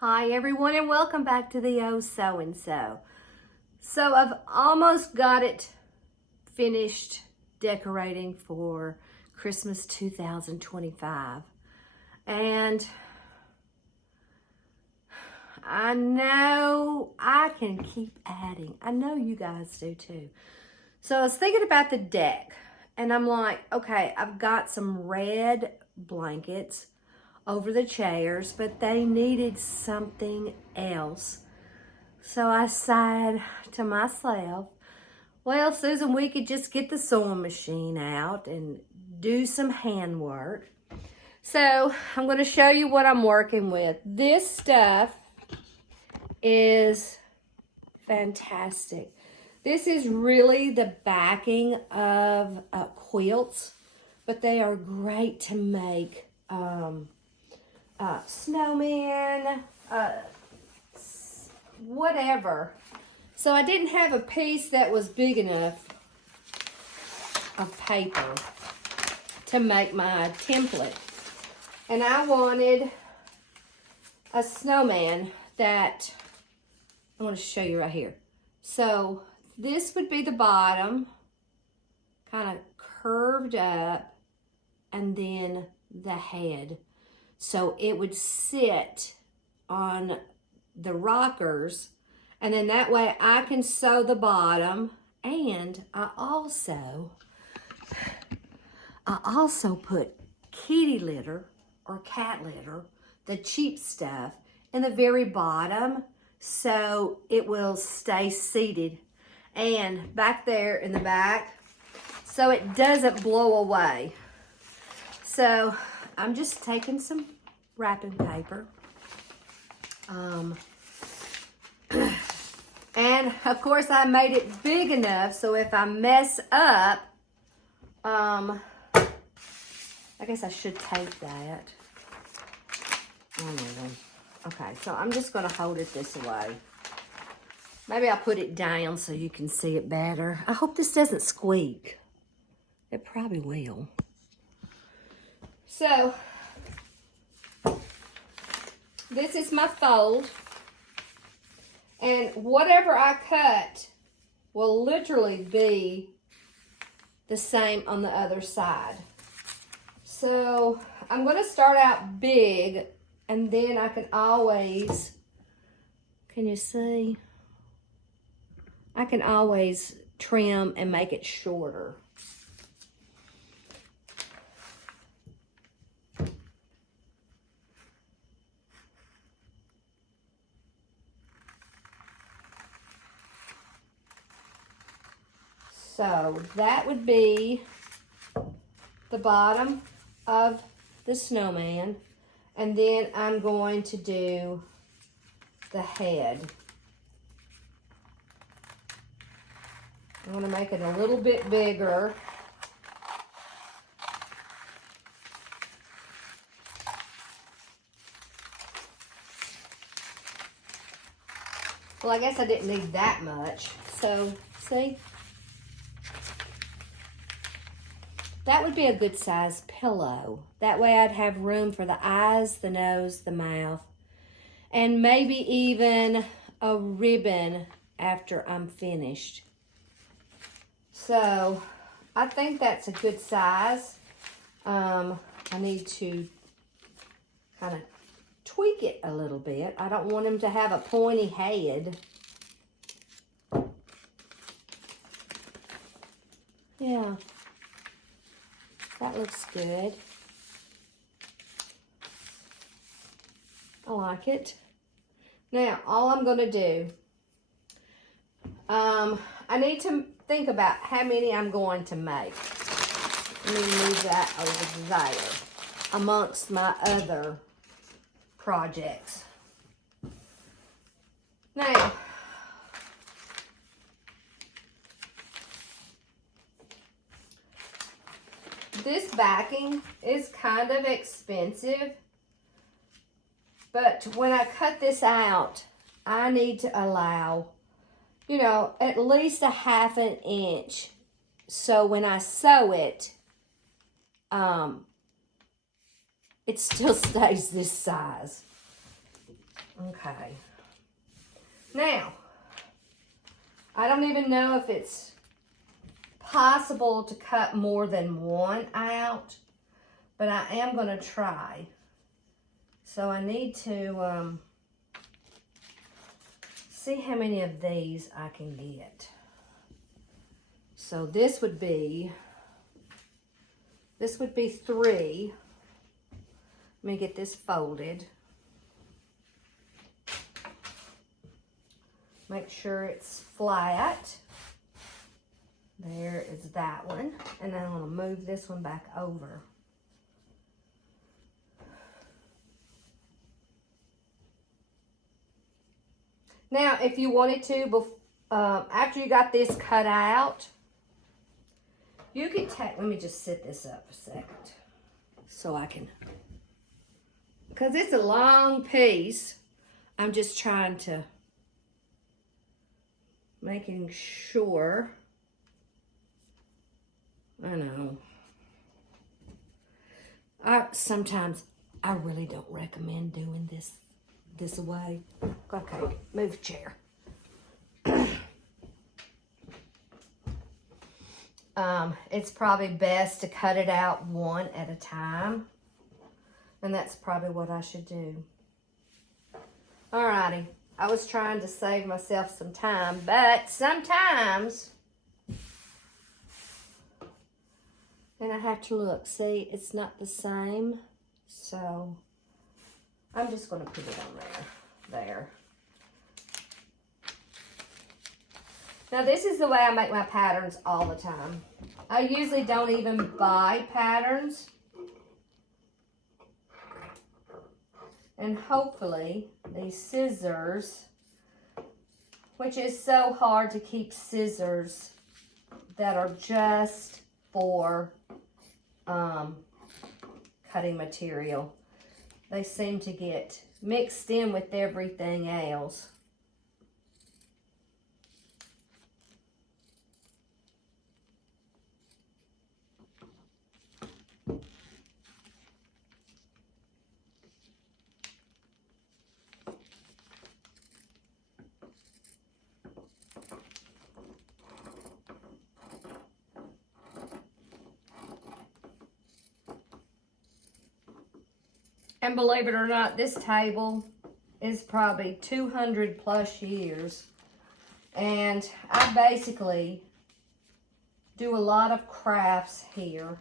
Hi everyone and welcome back to the Oh So and So. So I've almost got it finished decorating for Christmas 2025. And I know I can keep adding. I know you guys do too. So I was thinking about the deck and I'm like, okay, I've got some red blankets over the chairs, but they needed something else. So I said to myself, well, Susan, we could just get the sewing machine out and do some handwork. So I'm going to show you what I'm working with. This stuff is fantastic. This is really the backing of quilts, but they are great to make snowman, whatever. So I didn't have a piece that was big enough of paper to make my template. And I wanted a snowman that I want to show you right here. So this would be the bottom, kind of curved up, and then the head. So it would sit on the rockers, and then that way I can sew the bottom. And I also put kitty litter or cat litter, the cheap stuff, in the very bottom so it will stay seated, and back there in the back so it doesn't blow away. So I'm just taking some wrapping paper. And of course I made it big enough so if I mess up, I guess I should tape that. Okay, so I'm just gonna hold it this way. Maybe I'll put it down so you can see it better. I hope this doesn't squeak. It probably will. So, this is my fold. And whatever I cut will literally be the same on the other side. So I'm going to start out big, and then I can always, can you see? I can always trim and make it shorter. So that would be the bottom of the snowman. And then I'm going to do the head. I'm going to make it a little bit bigger. Well, I guess I didn't need that much. So, see? That would be a good size pillow. That way I'd have room for the eyes, the nose, the mouth, and maybe even a ribbon after I'm finished. So I think that's a good size. I need to kind of tweak it a little bit. I don't want him to have a pointy head. Yeah. That looks good. I like it. Now, all I'm going to do, I need to think about how many I'm going to make. Let me move that over there amongst my other projects. Now, this backing is kind of expensive, but when I cut this out, I need to allow, you know, at least a ½ inch. So when I sew it, it still stays this size. Okay. Now, I don't even know if it's possible to cut more than one out, but I am going to try. So I need to see how many of these I can get. So this would be 3. Let me get this folded. Make sure it's flat. There is that one. And then I'm going to move this one back over. Now, if you wanted to, after you got this cut out, you could take, let me just set this up a second so I can, because it's a long piece. I'm just trying to, making sure, I know. Sometimes I really don't recommend doing this way. Okay, move chair. It's probably best to cut it out one at a time. And that's probably what I should do. Alrighty. I was trying to save myself some time, but sometimes, and I have to look. See, it's not the same. So, I'm just going to put it on there. Now, this is the way I make my patterns all the time. I usually don't even buy patterns. And hopefully, these scissors, which is so hard to keep scissors that are just for cutting material. They seem to get mixed in with everything else. And believe it or not, this table is probably 200 plus years. And I basically do a lot of crafts here.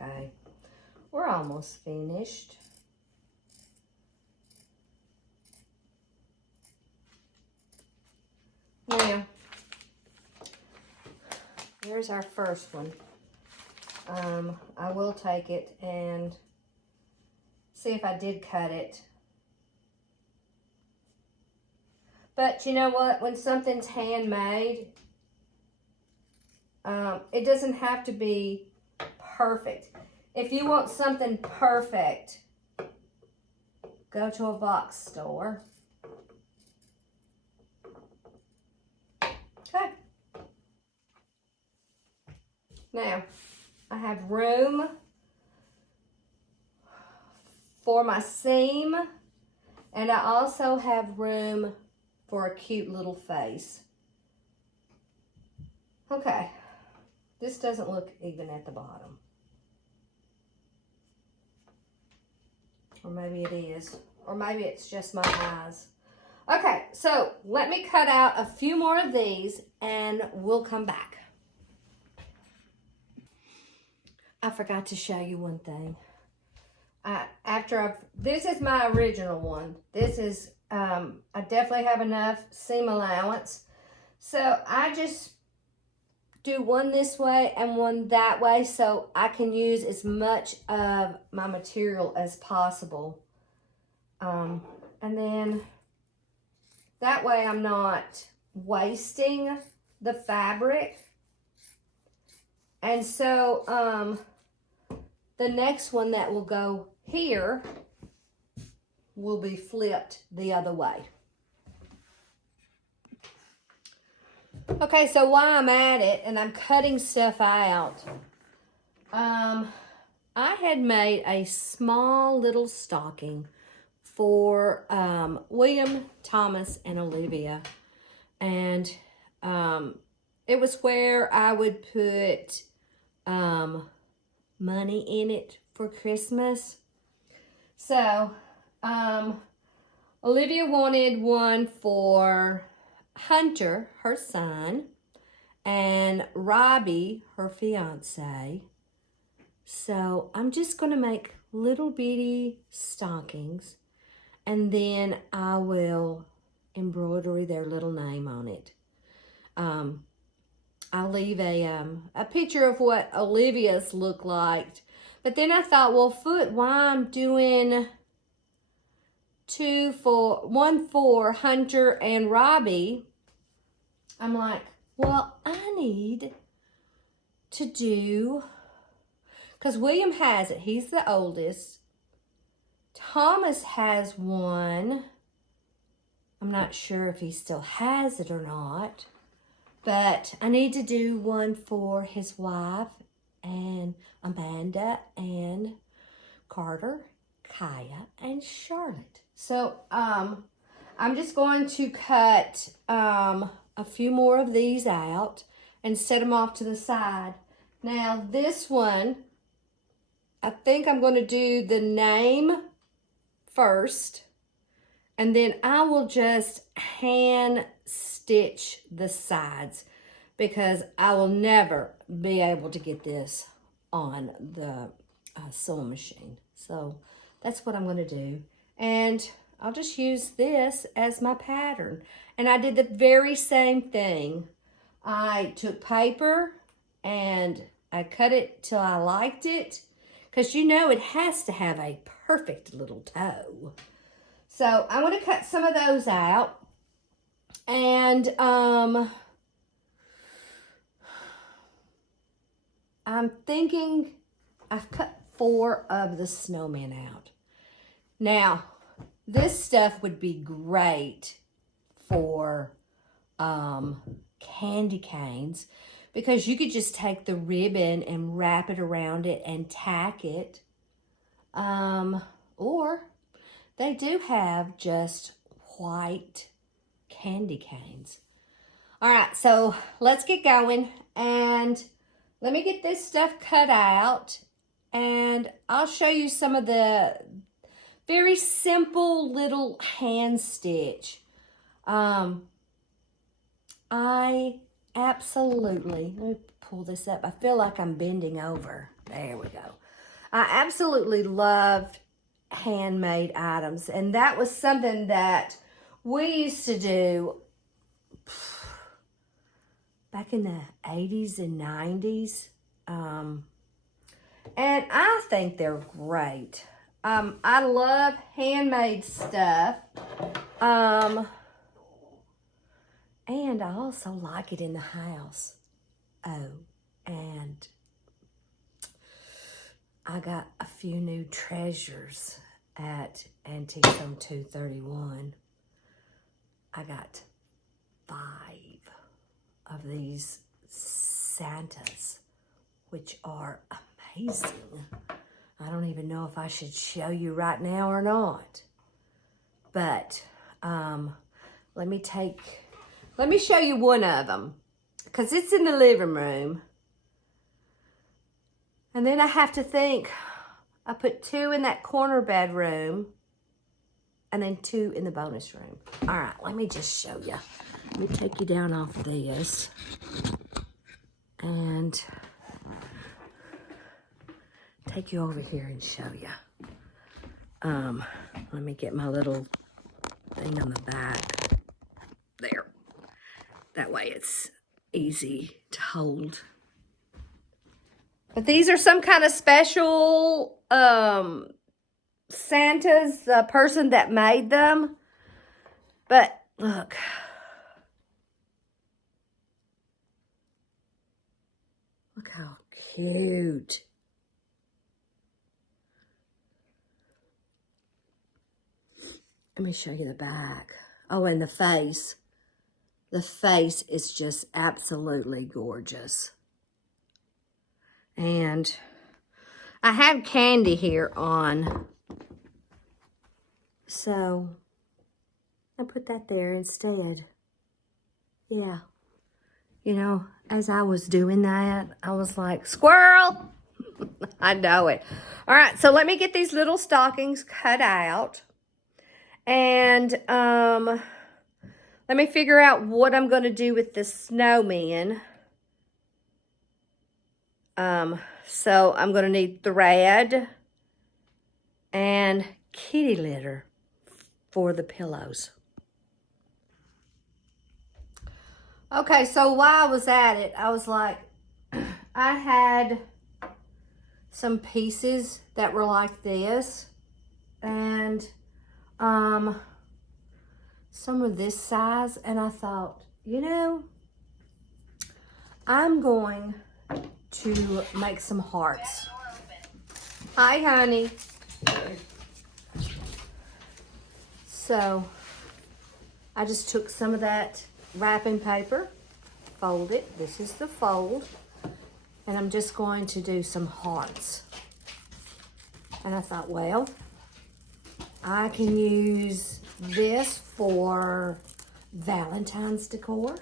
Okay, we're almost finished. Now, here's our first one. I will take it and see if I did cut it. But you know what? When something's handmade, it doesn't have to be perfect. If you want something perfect, go to a box store. Okay. Now, I have room for my seam, and I also have room for a cute little face. Okay. This doesn't look even at the bottom. Or maybe it is. Or maybe it's just my eyes. Okay, so let me cut out a few more of these and we'll come back. I forgot to show you one thing. This is my original one. This is, I definitely have enough seam allowance. So I just do one this way and one that way so I can use as much of my material as possible. And then that way I'm not wasting the fabric. And so the next one that will go here will be flipped the other way. Okay, so while I'm at it and I'm cutting stuff out, I had made a small little stocking for William, Thomas, and Olivia. And it was where I would put money in it for Christmas. So Olivia wanted one for Hunter, her son, and Robbie, her fiance. So I'm just going to make little bitty stockings, and then I will embroider their little name on it. I'll leave a picture of what Olivia's look like. But then I thought, well, why I'm doing one for Hunter and Robbie, I'm like, well, I need to do, because William has it. He's the oldest. Thomas has one. I'm not sure if he still has it or not. But I need to do one for his wife and Amanda and Carter, Kaya, and Charlotte. So I'm just going to cut a few more of these out and set them off to the side. Now this one, I think I'm going to do the name first, and then I will just hand stitch the sides because I will never be able to get this on the sewing machine. So that's what I'm going to do. And I'll just use this as my pattern. And I did the very same thing. I took paper and I cut it till I liked it, because you know it has to have a perfect little toe. So I'm going to cut some of those out. And I'm thinking I've cut 4 of the snowmen out. Now, this stuff would be great for candy canes, because you could just take the ribbon and wrap it around it and tack it. Or they do have just white candy canes. All right, so let's get going, and let me get this stuff cut out, and I'll show you some of the very simple little hand stitch. I absolutely, let me pull this up. I feel like I'm bending over. There we go. I absolutely love handmade items, and that was something that we used to do back in the 80s and 90s. And I think they're great. I love handmade stuff. And I also like it in the house. Oh, and I got a few new treasures at Antiques on 231. I got 5 of these Santas, which are amazing. I don't even know if I should show you right now or not. But let me show you one of them, because it's in the living room. And then I have to think, I put 2 in that corner bedroom and then 2 in the bonus room. All right, let me just show you. Let me take you down off this and take you over here and show you. Let me get my little thing on the back. There. That way it's easy to hold. But these are some kind of special Santas, the person that made them. But look. Look how cute. Let me show you the back. Oh, and the face. The face is just absolutely gorgeous. And I have candy here on, so I put that there instead. Yeah. You know, as I was doing that, I was like, squirrel! I know it. All right, so let me get these little stockings cut out. And let me figure out what I'm going to do with the snowman. So I'm going to need thread and kitty litter for the pillows. Okay, so while I was at it, I was like, I had some pieces that were like this, and some of this size, and I thought, you know, I'm going to make some hearts. Hi, honey. So I just took some of that wrapping paper, fold it. This is the fold. And I'm just going to do some hearts. And I thought, well, I can use this for Valentine's decor.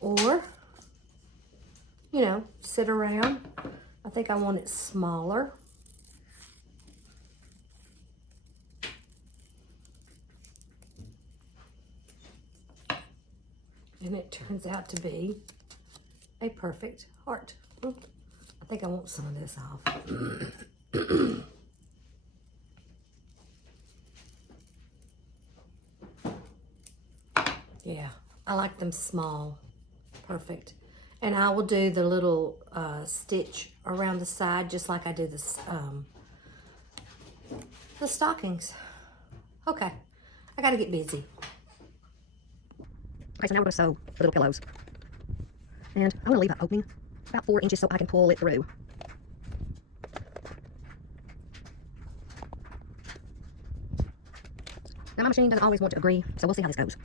Or, you know, sit around. I think I want it smaller. And it turns out to be a perfect heart. I think I want some of this off. Yeah, I like them small. Perfect. And I will do the little stitch around the side just like I do the stockings. Okay, I gotta get busy. Okay, so now we're gonna sew the little pillows. And I'm gonna leave an opening about 4 inches so I can pull it through. Now my machine doesn't always want to agree, so we'll see how this goes.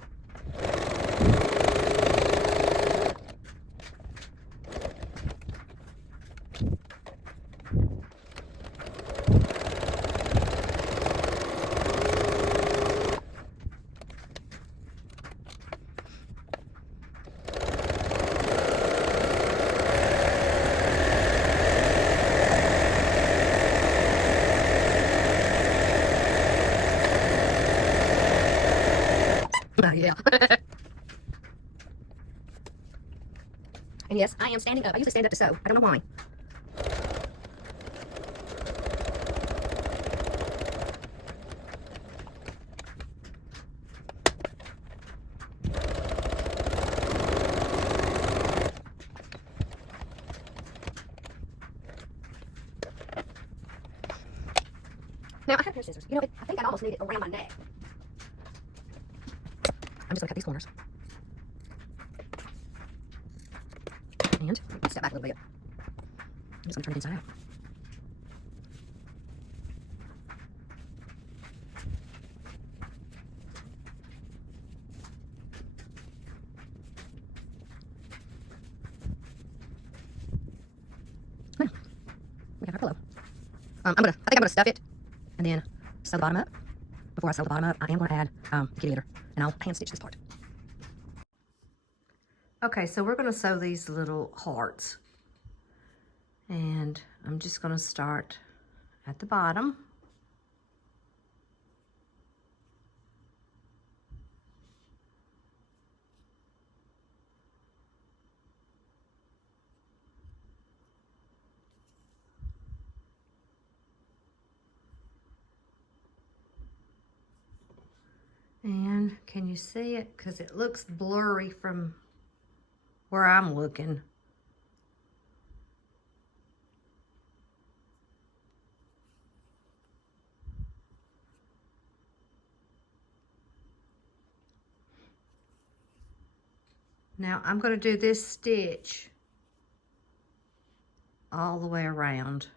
Yeah. And yes, I am standing up. I usually stand up to sew. I don't know why. Now, I have a pair of scissors. You know, I think I almost need it around my neck. I'm just going to cut these corners. And step back a little bit. I'm just going to turn it inside out. Now, we have our pillow. I think I'm gonna stuff it and then sew the bottom up. Before I sew the bottom up, I am going to add the kitty litter, and I'll hand stitch this part. Okay, so we're going to sew these little hearts, and I'm just going to start at the bottom. And can you see it? Because it looks blurry from where I'm looking. Now I'm going to do this stitch all the way around.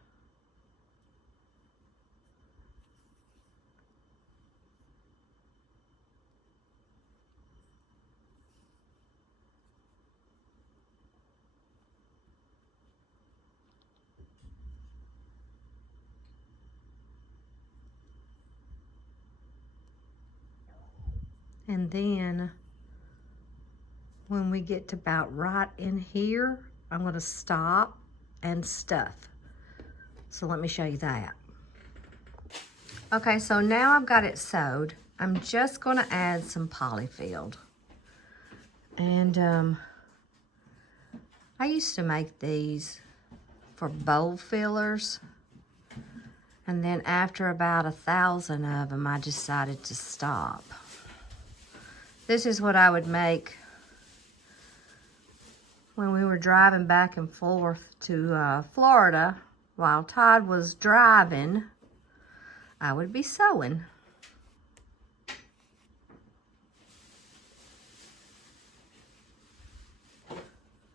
And then when we get to about right in here, I'm going to stop and stuff. So let me show you that. Okay, so now I've got it sewed. I'm just going to add some polyfield. And I used to make these for bowl fillers. And then after about 1,000 of them, I decided to stop. This is what I would make when we were driving back and forth to Florida. While Todd was driving, I would be sewing.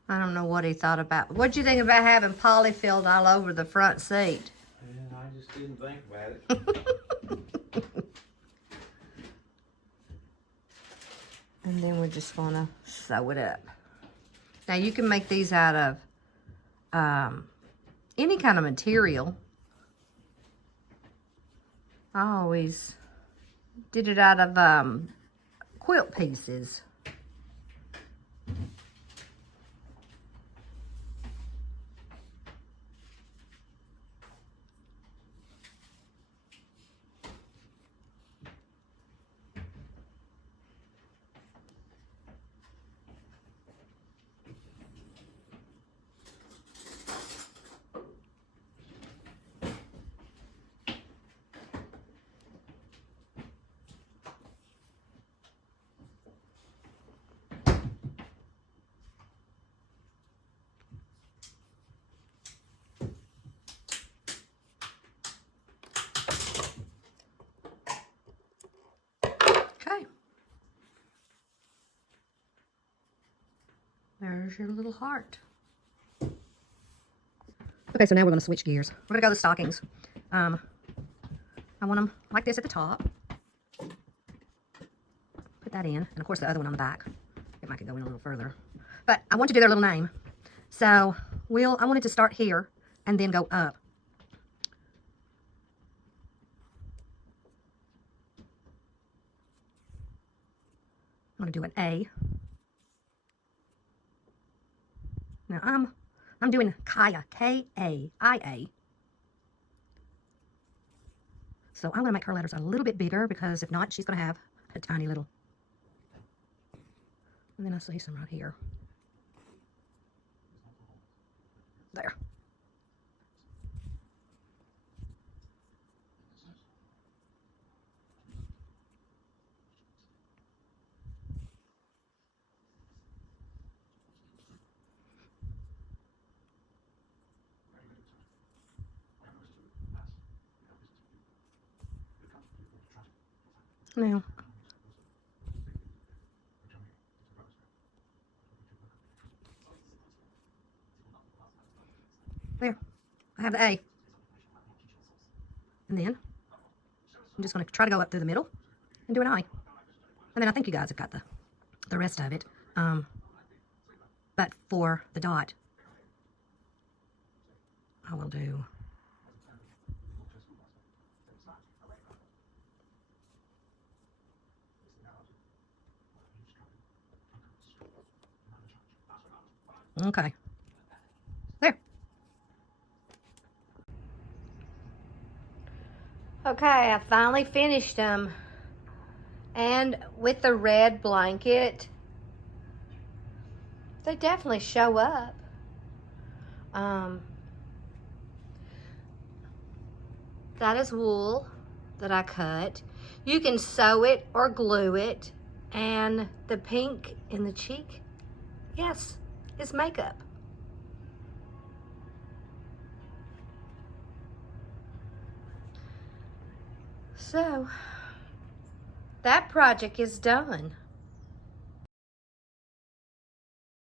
I don't know what he thought about. What'd you think about having polyfield all over the front seat? Yeah, I just didn't think about it. And then we're just gonna sew it up. Now you can make these out of any kind of material. I always did it out of quilt pieces. Okay. There's your little heart. Okay, so now we're going to switch gears. We're going to go to stockings. I want them like this at the top. Put that in. And of course the other one on the back. It might could go in a little further. But I want to do their little name. So I wanted to start here and then go up. I'm going to do an A. Now I'm doing Kaya, K-A-I-A. So I'm going to make her letters a little bit bigger because if not, she's going to have a tiny little. And then I see some right here. There. Now, there, I have the A. And then, I'm just going to try to go up through the middle and do an I. And then I think you guys have got the rest of it. But for the dot, I will do okay. There. Okay, I finally finished them. And with the red blanket, they definitely show up. That is wool that I cut. You can sew it or glue it. And the pink in the cheek, yes, is makeup. So, that project is done.